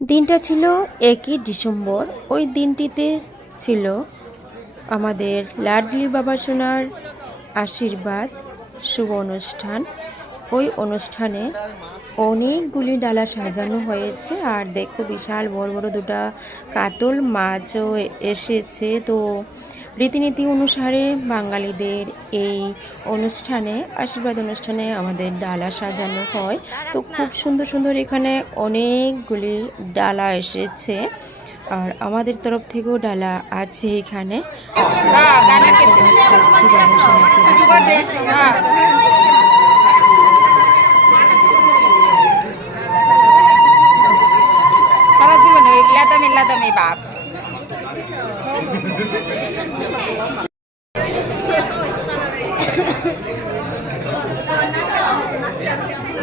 দিনটা ছিল 1ই ডিসেম্বর। ওই দিনটিতে ছিল আমাদের লাডলি বাবা সোনার আশীর্বাদ শুভ অনুষ্ঠান। ওই অনুষ্ঠানে অনেকগুলি ডালা সাজানো হয়েছে, আর দেখো বিশাল বড় বড় দুটা কাতল মাছও এসেছে। তো রীতিনীতি অনুসারে বাঙালিদের এই অনুষ্ঠানে, আশীর্বাদ অনুষ্ঠানে আমাদের ডালা সাজানো হয়। তো খুব সুন্দর সুন্দর এখানে অনেকগুলি ডালা এসেছে, আর আমাদের তরফ থেকেও ডালা আছে এখানে। বাপ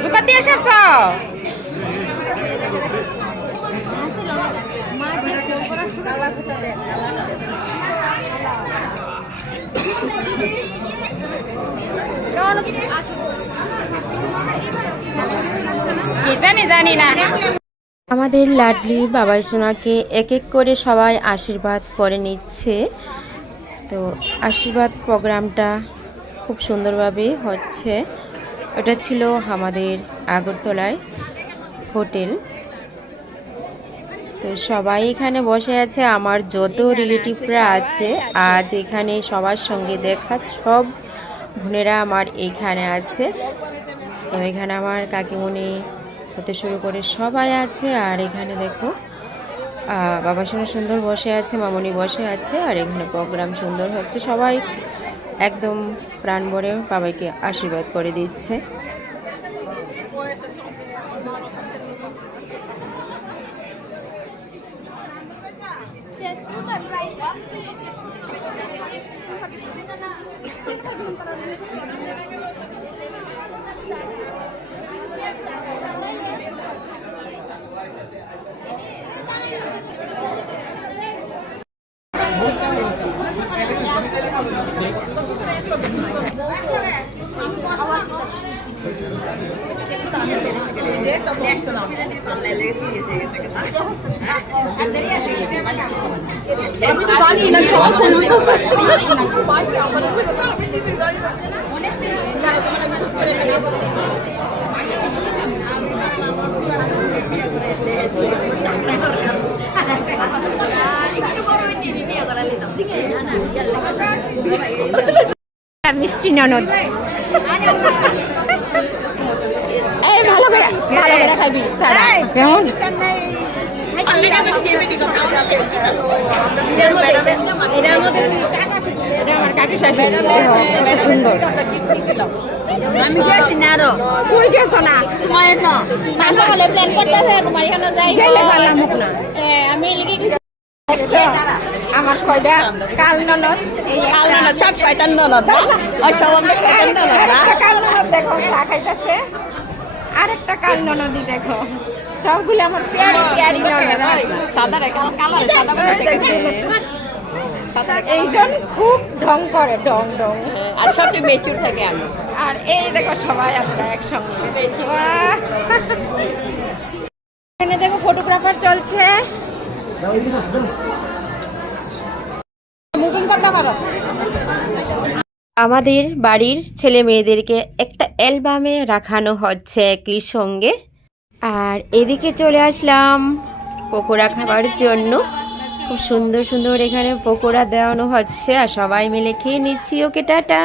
Bukan dia siapa? Kita nih জানি না। আমাদের লাডলি বাবা সোনাকে এক এক করে সবাই আশীর্বাদ করে নিচ্ছে। তো আশীর্বাদ প্রোগ্রামটা খুব সুন্দরভাবে হচ্ছে। এটা ছিল আমাদের আগরতলায় হোটেল। তো সবাই এখানে বসে আছে, আমার যত রিলেটিভরা আছে আজ এখানে সবার সঙ্গে দেখা, সব বোনেরা আমার এইখানে আছে। তো এখানে আমার কাকিমণি হতে শুরু করে সবাই আছে। আর এখানে দেখো বাবা সোনা সুন্দর বসে আছে, মামনি বসে আছে, আর এখানে প্রোগ্রাম সুন্দর হচ্ছে। সবাই একদম প্রাণ ভরে বাবাকে আশীর্বাদ করে দিচ্ছে। মিষ্টি ননদ এই ভালো করে খাবি কেমন আমার কাকি শাশুড়ি সুন্দর। আমি গেছি না, আরো তুই গেছো না, প্ল্যান করতেছে তোমার এখানে যাই গেলে পারলাম না আমি আমার কয়টা কাল ননদ, এই কাল ননদ সব শয়তান ননদ আর সব আমরা শয়তান ননদ। আরেকটা কাল ননদ দেখো চা খাইতেছে, আরেকটা কাল ননদই দেখো, সবগুলো আমার প্যারি প্যারি ননদ। সাদা রে কালার সাদা এইজন খুব ঢং করে, ঢং ঢং, আর সবটি মেচুর থাকে। আমি আর এই দেখো সবাই আমরা একসঙ্গে। এখানে দেখো ফটোগ্রাফার চলছে। আমাদের বাড়ির ছেলে মেয়েদেরকে একটা অ্যালবামে রাখানো হচ্ছে একই সঙ্গে। আর এদিকে চলে আসলাম পকোড়া খাবার জন্য। খুব সুন্দর সুন্দর এখানে পকোড়া দেওয়ানো হচ্ছে, আর সবাই মিলে খেয়ে নিচ্ছি। ওকে টাটা।